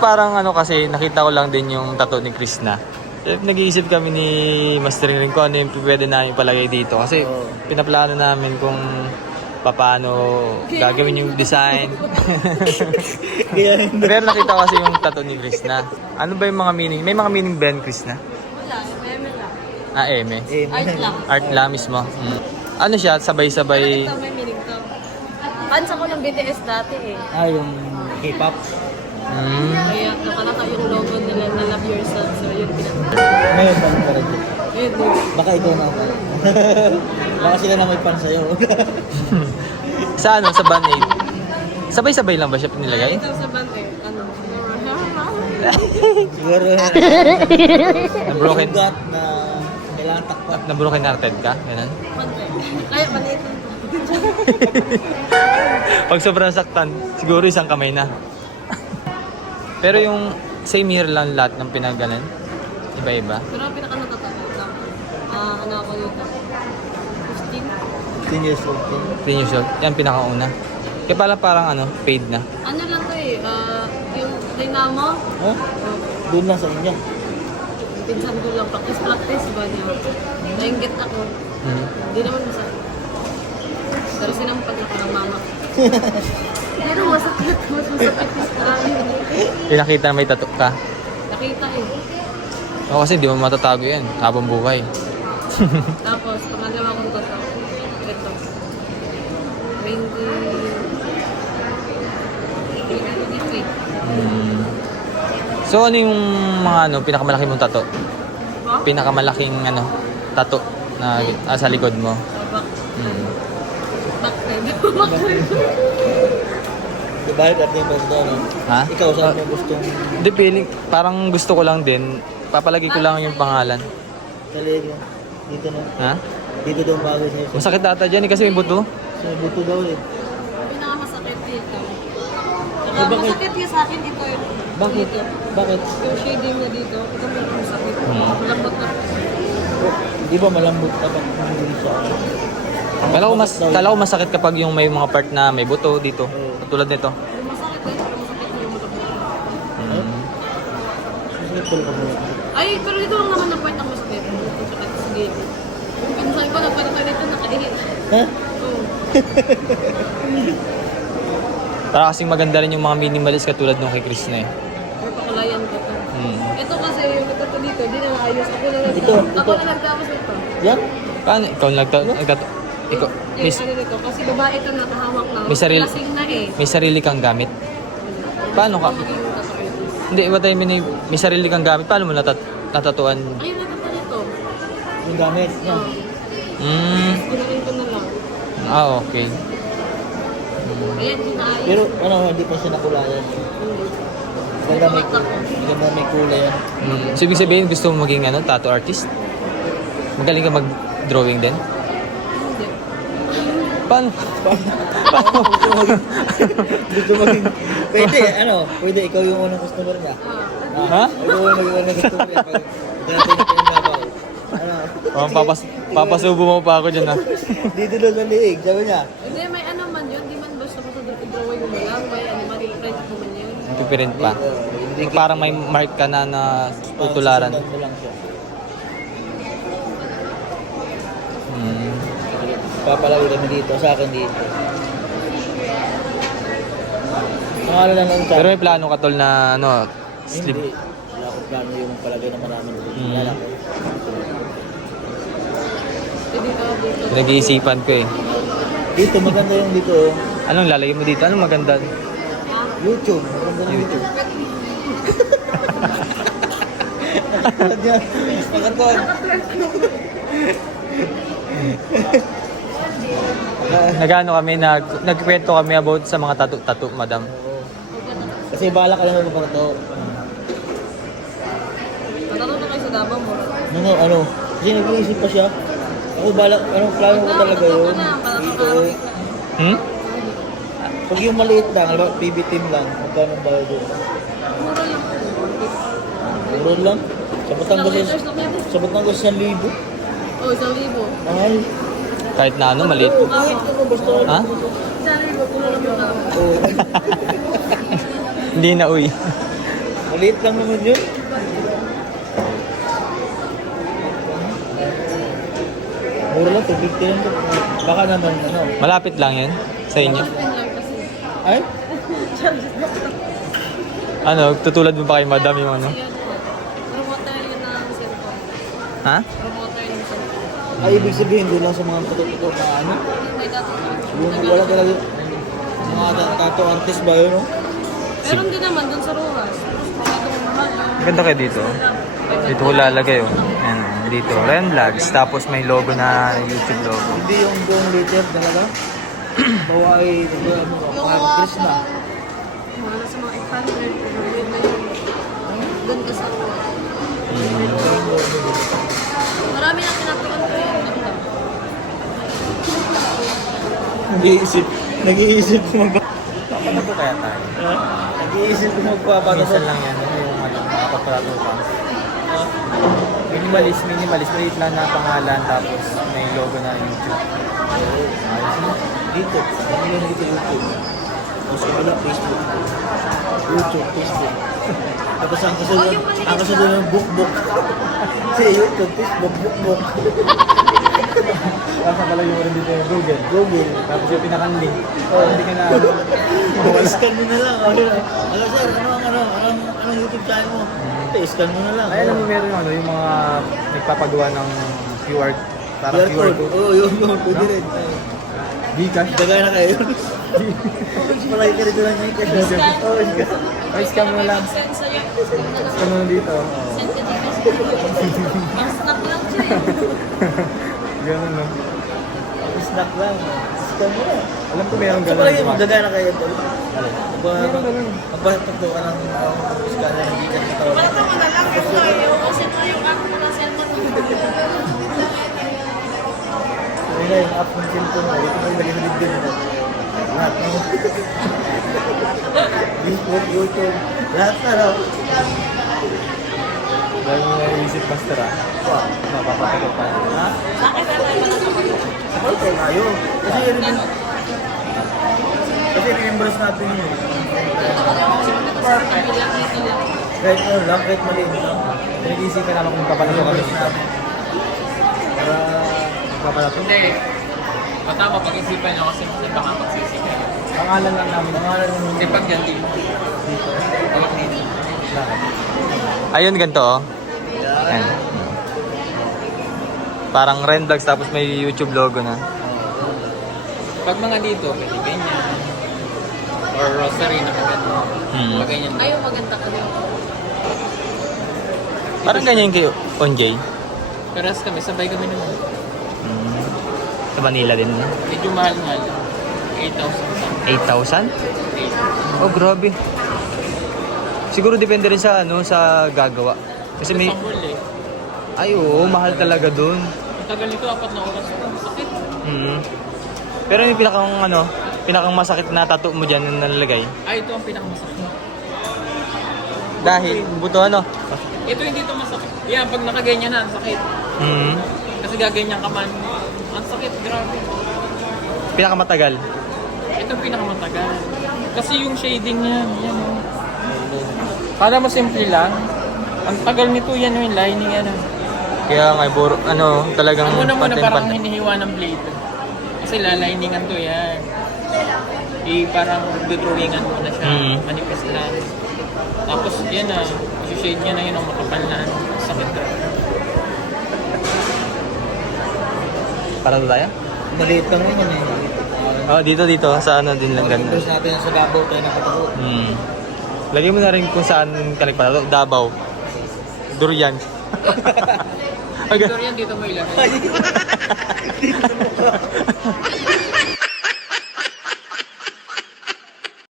Parang ano kasi, nakita ko lang din yung tattoo ni Krishna. Nag-iisip kami ni Master Ring ko ano yung pwede namin palagay dito. Kasi pinaplano namin kung paano gagawin yung design. Pero nakita ko kasi yung tattoo ni Krishna. Ano ba yung mga meaning? May mga meaning ba yan, Krishna? Wala, eme lang. Ah, eme. Art lang. Art lang mismo. Ano siya? Sabay-sabay. Ito may meaning to. Fans ako ng BTS dati eh. Ah, yung K-pop. Kaya nakalaka yung logo nila na Love Yourself. So yun pinag- Ngayon ba nung parang Yun, yun. baka ikaw na ako. Baka sila na may pan sa'yo. Sa ano? Sa Band Aid. Sabay-sabay lang ba siya pinilagay? Ito sa band eh. Ano? Siguro Na-broken? sugat na kailangan takpan. Na-broken hearted ka? Ganun? Bante. Kaya maliit lang. Pag sobrang saktan, siguro isang kamay na. Pero yung same year lang lahat ng pinagalan? Iba-iba? Pero ang pinaka-natatapos lang. Ano ako dito? 15? 10 years old. 10 years old. Yan pinakauna. Kaya pala parang ano, paid na. Ano lang to eh. Yung Dynamo. Oh? Doon lang sa inyo. Pinsan ko lang practice ba niya. Nainggit ako. Hindi naman masakit. Pero sinampag ako ng mama. Pero masakit. Mas masakit is marami. Pinakita may tattoo ka. Nakita eh. O kasi di mo matatago yan habang buhay. Tapos, pangalawa kong tato. Ito. 23. So ano yung mga ano, pinakamalaki mong tattoo? Ba? Pinakamalaking ano, tattoo na sa likod mo. Back. Hmm. Backhead. Bakit at yung gusto no? Ha? Ikaw saan mo gustong Hindi, feeling, parang gusto ko lang din. Papalagay ko lang yung pangalan. talaga? Dito na. Ha? Dito daw bago sa'yo. Masakit ata dyan eh, kasi may buto. Sa buto daw eh. Pinakamasakit dito. Eh, Saka bakit? masakit yung sa akin ito yun. Bakit? Dito. Bakit? Yung shading niya dito. Ito meron masakit. Malambot na. Oh, di ba malambot ka pag hindi siya? Kala ko masakit kapag yung may mga part na may buto dito. Tulad nito. Yung masakit eh. Pero masakit na yung malambot. Masakit pala ka muna. Ay, pero dito lang naman ang part ng masakit. Yung sakit sa gilid. Yung pinsan ko, nagpatata dito, nakaihi siya. Ha? Oo. Para kasing maganda rin yung mga minimalist katulad nung kay Krishna eh. Or pakalayan ko to. Hmm. Ito kasi yung ito dito, di na naayos. Ito. Ako na nagtapos ito. Yan? Paano? Ikaw ikaw, Eh, ano dito? Kasi babae ito nakahawak na. May sarili- Lasing na eh. may sarili kang gamit. Paano ka? Magiging tattoo. Hindi, iba tayo may sarili kang gamit. Paano mo natatuan? Ayun na ito nito. Yung gamit. Yan. Ginaling ko na lang. Ah, okay. Ayan, di naayos. Pero ano, hindi pa siya nakulayan. Maganda may, maganda may kulay yan. So, ibig sabihin, gusto mo maging ano, tattoo artist? Magaling ka mag-drawing din? Hindi. Paano? Gusto maging... Pwede, ano? Pwede, ikaw yung unang customer niya. Ha? Ikaw yung unang customer niya. Pag dati na pinagawa. Ano? Oh, papasubo mo pa ako dyan ha. Dito doon sa liig, sabi niya. Hindi, may ano man yun. Di man basta sa drawing mo lang. May animal print mo man yun. Pipiprint pa. Parang may mark ka na tutularan. Susundan mo lang siya. Papalawin kami dito, sa akin dito. Pangalan lang lang Pero may plano ka tol na ano, sleep. Hindi. Wala akong plano yung palagay na maraming dito. Wala ko. Dito. Pinag-iisipan ko eh. Dito, maganda yung dito. Oh. Anong lalagay mo dito? Anong maganda? YouTube. Maganda yung YouTube. Nakatuan. Nagano kami, nagkwento kami about sa mga tattoo, madam. Kasi bala ka lang naman para to. Matalo na kayo sa Davao mo. Ano? Kasi nag-iisip pa siya. Ako bala, anong plano ko talaga yun? Dito. Hmm? Pag yung maliit lang, alam mo, PB team lang, magkano ba yun? Mura lang. Muro lang? Sa Batangas 1,000. Oh, 1,000. Mahal. Kahit na ano, maliit. Kahit ako basta. Ha? 1,000 kung alam mo na. Oo. Hindi na uy. Maliit lang naman yun. Mura lang, 250 lang to. Baka naman, ano. Malapit lang yan sa inyo. Austin lang kasi. Ay? Ano, tutulad mo ba kay madam yung ano? Yan po. Promoter yun ng cellphone. Ha? Promoter yung cellphone. Ay, ibig sabihin, doon lang sa mga tutok-tutok na ano. May dapat. Yung wala talaga. Mga tattoo artist ba yun, no? Meron din naman dun sa Rojas. Itong mahal. Ganda kayo dito. Dito ko lalagay oh. Ayan, dito. Ren Vlogs. Tapos may logo na YouTube logo. Hindi yung buong later talaga. Bawa ay, ano, Chris na. Mga sa mga 800. Pero na yun. Doon ka sa Marami na tinatuan ko yung ganda. Nag-iisip ko Ano po kaya tayo? Nag-iisip ko magpapato. Minsan lang yan. Ano yung ano, makapaparato ka. Minimalist. Maliit lang na pangalan. Tapos may logo na YouTube. Ayos mo. Dito. Ano yun dito YouTube? Tapos wala, Facebook. YouTube, Facebook. Tapos ang kasunod ng book. Kasi YouTube, Facebook, book. Tapos pala yung rin dito yung Google. Tapos yung pinakanlink. Hindi ka na I-scan mo na lang. Ano sir, anong YouTube channel mo? I-scan mo na lang. Ay, alam mo meron yung ano, yung mga nagpapagawa ng QR, parang QR code. Oo, yun. Pwede rin. Gcash. Dagay na kayo. Malaki ka rito lang yung cash. Oo, Ay, scam mo na lang. Send sa'yo. Scam mo na dito. Send ka dito. Ang snap lang siya eh. Ganun no. Snack lang. Scan mo na. Alam ko meron So ganun. pala yung dagay na kayo. Meron ganun. Magpapagto ka ng scanner ng Gcash na tawag. Basta mo na lang yung tayo. Kasi ito yung app mo na cellphone mo. Ayun na yung app ng cellphone mo. Ito mo yung lagay sa ligdin mo. Lahat na mo. Facebook, YouTube. Lahat na raw. Dahil mo naisip master ah. Napapatagot pa. Ha? Bakit tayo wala sa pag Okay, ayun. Kasi remembers natin yun. Perfect. Kahit ano lang, kahit maliit lang. Pinag-iisipan naman kung papalato kami. Remembers natin. Para Papalato? Hindi. Matama pag-isipan nyo kasi hindi baka magsisika. Pangalan lang namin. pangalan ng Hindi pag yan dito. Huwag dito. Ayun, ganito oh. Ayan. Parang Ren Vlogs tapos may YouTube logo na. Pag mga dito, pwede ganyan. Or rosary na maganda. Pag ganyan. Ayaw maganda ka din. Parang ganyan kayo on Jay. Peras kami, sabay kami naman. Sa Manila din. No? Medyo mahal nga lang. 8,000 something. 8,000? Oh, grabe. Siguro depende rin sa ano sa gagawa. Kasi may Sa mall eh. ay oo, mahal talaga doon. Ang tagal nito, 4 na oras. Sakit. Pero yung pinakang masakit na tattoo mo diyan na nalalagay. Ito ang pinakamasakit. Dahil buto ano? Ito hindi ito masakit. Yan, pag nakaganyan na, ang sakit. Kasi gaganyan ka man. Ang sakit, grabe. Pinakamatagal. Ito ang pinakamatagal. Kasi yung shading niya, yan o. Para mo simple lang, ang tagal nito yan yung lining yan. Kaya nga talagang Ang una muna parang pantay-pantay. hinihiwa ng blade. Kasi laliningan to yan. Parang drawingan mo na siya, manifest lang. Tapos yan na, shade niya na yun ang makapal na sakit ka. Para tayo? maliit lang naman eh. Oh, dito sa ano din lang ganun. Remembers natin sa Davao tayo nakataho. Lagay mo na rin kung saan ka nagpatato. Davao. Durian. Victor yan, dito mo ilagay.